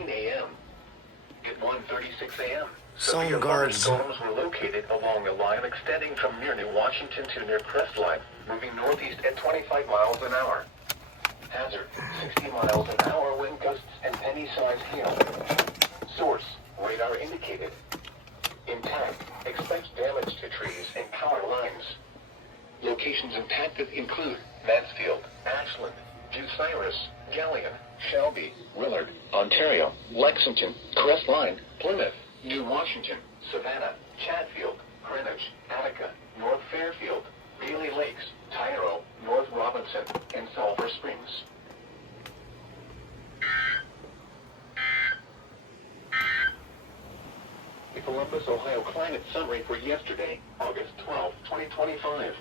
1:19 a.m. At 1:36 a.m., Some severe guards. storms were located along a line extending from near New Washington to near Crestline, moving northeast at 25 miles an hour. Hazard, 60 miles an hour wind gusts and penny-sized hail. Source, radar indicated. Intact, expect damage to trees and power lines. Locations impacted include Mansfield, Ashland, Bucyrus, Gallion, Shelby, Willard, Ontario, Lexington, Crestline, Plymouth, New Washington, Savannah, Chatfield, Greenwich, Attica, North Fairfield, Bailey Lakes, Tyro, North Robinson, and Sulphur Springs. The Columbus, Ohio climate summary for yesterday, August 12, 2025.